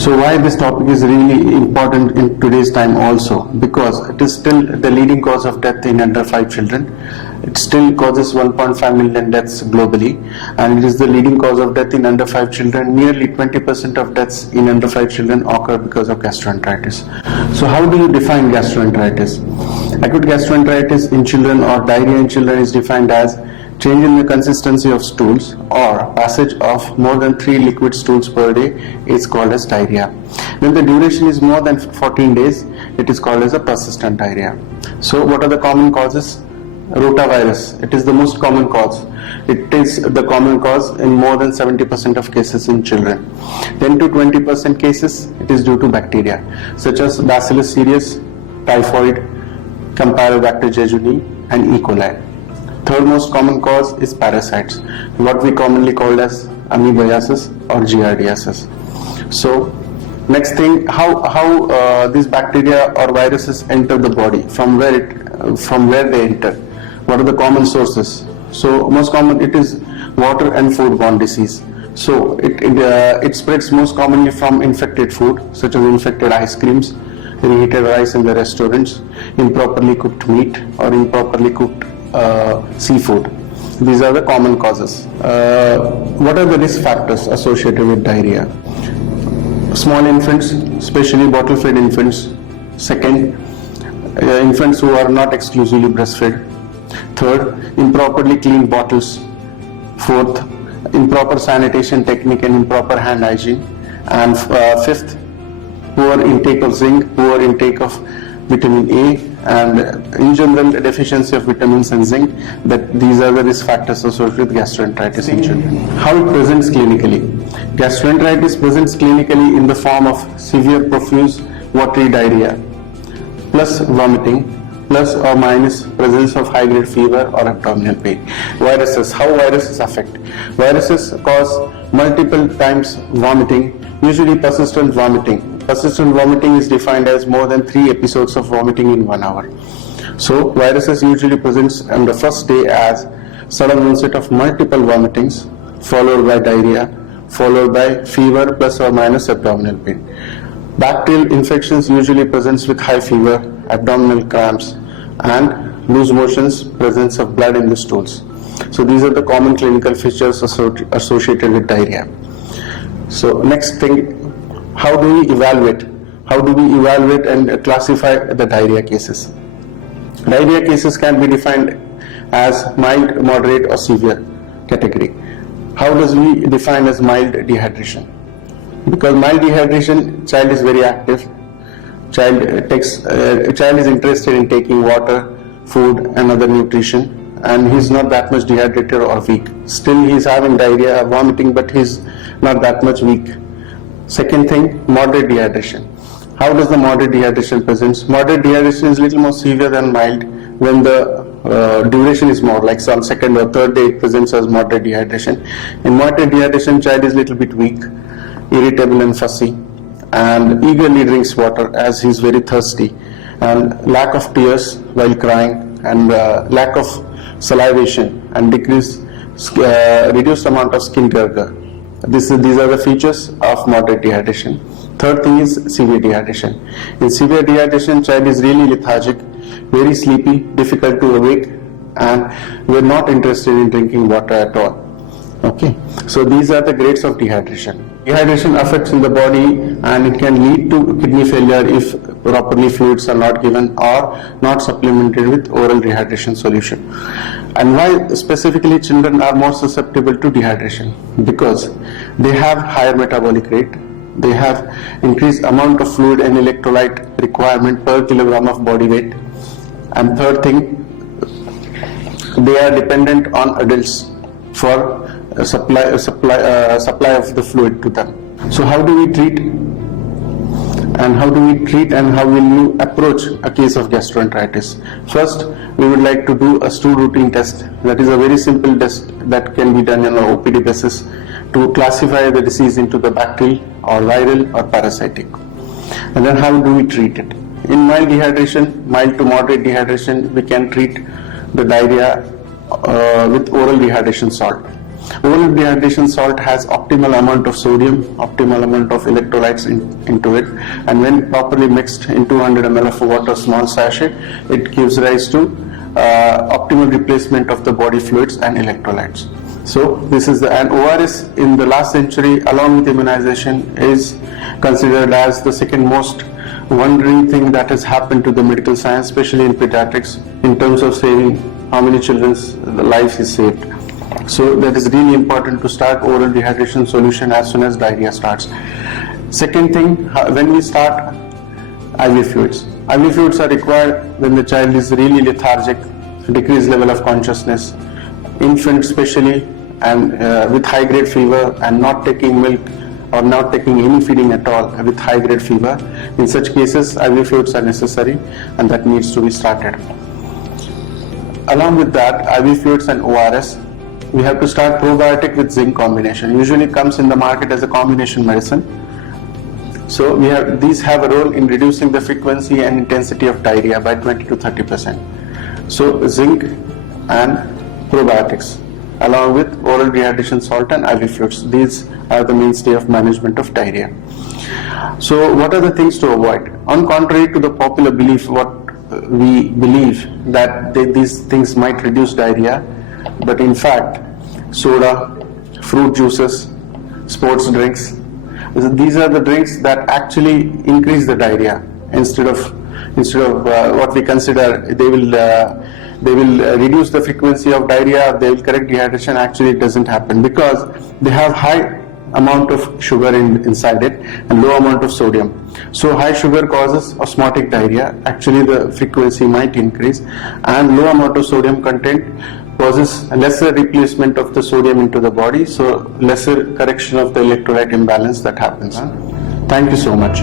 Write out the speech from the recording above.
So why this topic is really important in today's time also? Because it is still the leading cause of death in under 5 children. It still causes 1.5 million deaths globally, and it is the leading cause of death in under 5 children. Nearly 20% of deaths in under 5 children occur because of gastroenteritis. So how do you define gastroenteritis? Acute gastroenteritis in children or diarrhea in children is defined as change in the consistency of stools or passage of more than 3 liquid stools per day is called as diarrhea. When the duration is more than 14 days, it is called as a persistent diarrhea. So what are the common causes? Rotavirus, it is the most common cause. It is the common cause in more than 70% of cases in children. 10 to 20% cases, it is due to bacteria such as Bacillus cereus, typhoid, Campylobacter jejuni and E. coli. Third most common cause is parasites, what we commonly call as amoebiasis or giardiasis. So next thing, how these bacteria or viruses enter the body, from where they enter. What are the common sources? So most common it is water and foodborne disease. So it spreads most commonly from infected food such as infected ice creams, reheated rice in the restaurants, improperly cooked meat or improperly cooked seafood. These are the common causes. What are the risk factors associated with diarrhea? Small infants, especially bottle-fed infants. Second, infants who are not exclusively breastfed. Third, improperly cleaned bottles. Fourth, improper sanitation technique and improper hand hygiene. And fifth, poor intake of zinc, poor intake of vitamin A, and in general deficiency of vitamins and zinc. That these are the risk factors associated with gastroenteritis in children. How it presents clinically? Gastroenteritis presents clinically in the form of severe profuse watery diarrhea plus vomiting plus or minus presence of high grade fever or abdominal pain. Viruses, how viruses affect? Viruses cause multiple times vomiting, usually persistent vomiting. Persistent vomiting is defined as more than 3 episodes of vomiting in 1 hour. So viruses usually presents on the first day as sudden onset of multiple vomitings followed by diarrhea followed by fever plus or minus abdominal pain. Bacterial infections usually presents with high fever, abdominal cramps and loose motions, presence of blood in the stools. So these are the common clinical features associated with diarrhea. So next thing, how do we evaluate? How do we evaluate and classify the diarrhea cases? Diarrhea cases can be defined as mild, moderate or severe category. How does we define as mild dehydration? Because mild dehydration, child is very active, child is interested in taking water, food and other nutrition, and he's not that much dehydrated or weak. Still he's having diarrhea, vomiting, but he's not that much weak. Second thing, moderate dehydration. How does the moderate dehydration present? Moderate dehydration is a little more severe than mild when the duration is more, like on second or third day it presents as moderate dehydration. In moderate dehydration, child is a little bit weak, irritable and fussy, and eagerly drinks water as he is very thirsty, and lack of tears while crying, and lack of salivation, and reduced amount of skin turgor. These are the features of moderate dehydration. Third thing is severe dehydration. In severe dehydration, child is really lethargic, very sleepy, difficult to awake, and we're not interested in drinking water at all. Okay, so these are the grades of dehydration. Dehydration affects in the body and it can lead to kidney failure if properly fluids are not given or not supplemented with oral dehydration solution. And why specifically children are more susceptible to dehydration? Because they have higher metabolic rate, they have increased amount of fluid and electrolyte requirement per kilogram of body weight, and third thing, they are dependent on adults for supply of the fluid to them. So how do we treat and how will you approach a case of gastroenteritis? First, we would like to do a stool routine test. That is a very simple test that can be done on an OPD basis to classify the disease into the bacterial or viral or parasitic. And then how do we treat it? In mild dehydration, mild to moderate dehydration, we can treat the diarrhea with oral dehydration salt. Oral dehydration salt has optimal amount of sodium, optimal amount of electrolytes into it, and when properly mixed in 200 ml of water, small sachet, it gives rise to optimal replacement of the body fluids and electrolytes. So this is and ORS in the last century, along with immunization, is considered as the second most wondering thing that has happened to the medical science, especially in pediatrics, in terms of saving how many children's lives is saved. So that is really important to start oral dehydration solution as soon as diarrhea starts. Second thing, when we start IV fluids. IV fluids are required when the child is really lethargic, decreased level of consciousness, infant especially, and with high grade fever and not taking milk or not taking any feeding at all with high grade fever. In such cases, IV fluids are necessary and that needs to be started. Along with that, IV fluids and ORS, we have to start probiotic with zinc combination. Usually comes in the market as a combination medicine. So these have a role in reducing the frequency and intensity of diarrhea by 20 to 30%. So zinc and probiotics along with oral dehydration salt and IV fluids. These are the mainstay of management of diarrhea. So what are the things to avoid? On contrary to the popular belief, what we believe that these things might reduce diarrhea, but in fact, soda, fruit juices, sports drinks, these are the drinks that actually increase the diarrhea instead of what we consider they will reduce the frequency of diarrhea, they will correct dehydration. Actually, it doesn't happen because they have high amount of sugar inside it and low amount of sodium. So high sugar causes osmotic diarrhea. Actually, the frequency might increase, and low amount of sodium content causes lesser replacement of the sodium into the body, so lesser correction of the electrolyte imbalance that happens. Thank you so much.